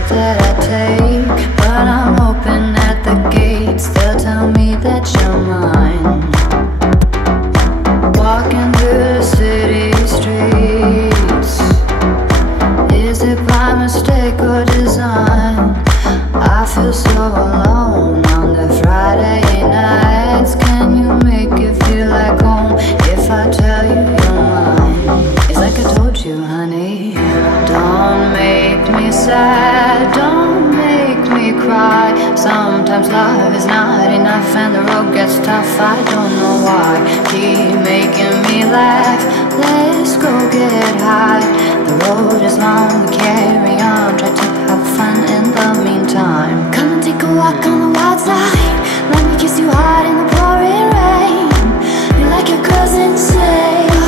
step that I take, but I'm open at the gates. They'll tell me that you're mine. Walking through the city streets, is it by mistake or design? I feel so alone on the Friday nights. Can you make it feel like home if I tell you you're mine? It's like I told you, honey. Don't make me sad, don't make me cry. Sometimes love is not enough and the road gets tough. I don't know why. Keep making me laugh. Let's go get high. The road is long, we carry on. Try to have fun in the meantime. Come and take a walk on the wild side. Let me kiss you hard in the pouring rain. You're like your cousin say.